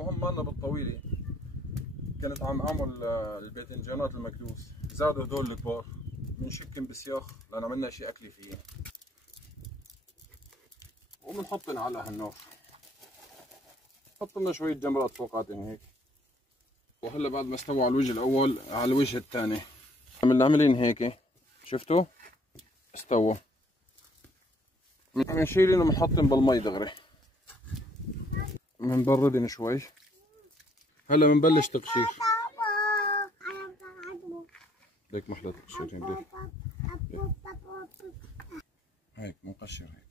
المهم مالنا بالطويلة كنت عم اعمل الباذنجانات المكدوس، زادوا هدول الكبار بنشكن بسياخ لان عملنا شيء اكلي فيه، وبنحطن على هالنار، نحط لنا شوية جمرات فوقاتن هيك. وهلا بعد ما استوى على الوجه الاول على الوجه الثاني عاملين هيك، شفتوا استوى، بنشيلن وبنحطن بالمي دغري، بنبردن شوي. هلا بنبلش تقشير. ليك محلى تقشير هيك، هيك بنقشر هيك.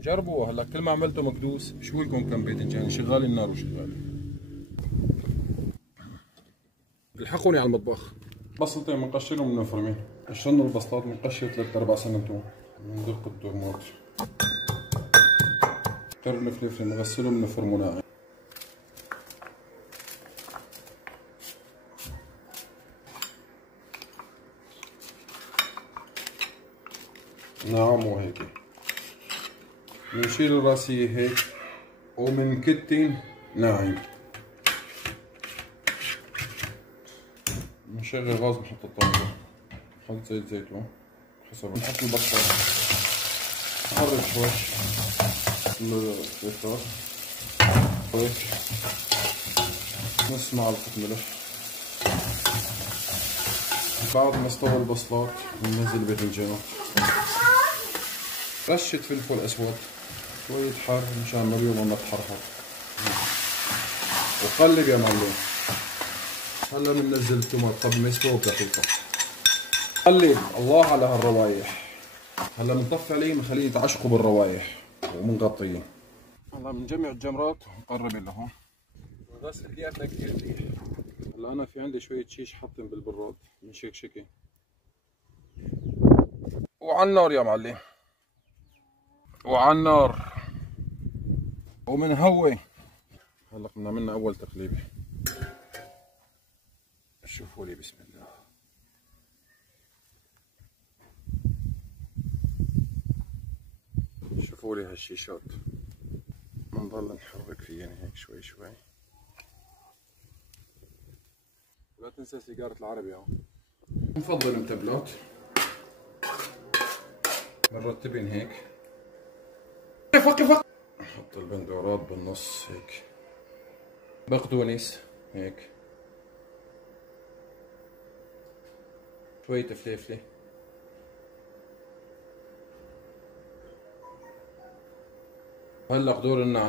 جربوا هلا كل ما عملته مكدوس شو لكم كم باذنجان شغال النار وشغال. الحقوني على المطبخ. بصلتين بنقشرهم بنفرمين، قشرنا البسطات بنقشر 3/4 سنة توم، بندق التومات، قرن فلفل بنغسله بنفرمه ناعم. نعم وهيك بنشيل الراسية هيك وبنكتن ناعم. بنشغل غاز بنحط الطاولة، نحط زيت زيتون حسب، بنحط البصل، نحرك شوي الفلفل هيك، نص معلقة ملح. بعد ما استوى البصلات بننزل الباذنجان، رشة فلفل اسود، شوية حار مشان ما بيضل ما تحرحر، وقلب يا معلم. هلا بننزل التومات قبل ما يستووا بدقيقة، قلب. الله على هالروايح. هلا بنطفي عليه بنخليه يتعشقوا بالروايح وبنغطيه. هلا بنجمع الجمرات ونقرب لهون، بس ريحتها كثير منيح. هلا انا في عندي شوية شيش حاطين بالبراد بنشكشكه وعلى النار يا معلم، وعلى النار ومنهوي. هلا بدنا عملنا اول تقليبه، شوفوا لي بسم الله. شوفوا لي هالشيشات، بنضل نحرك فيهن هيك شوي شوي. لا تنسى سيجارة العربي اهو. بنفضل متبلات بنرتبن هيك. وقف نحط البندورات بالنص هيك، بقدونس هيك، شوية فليفلة، هلا قدور النعناع.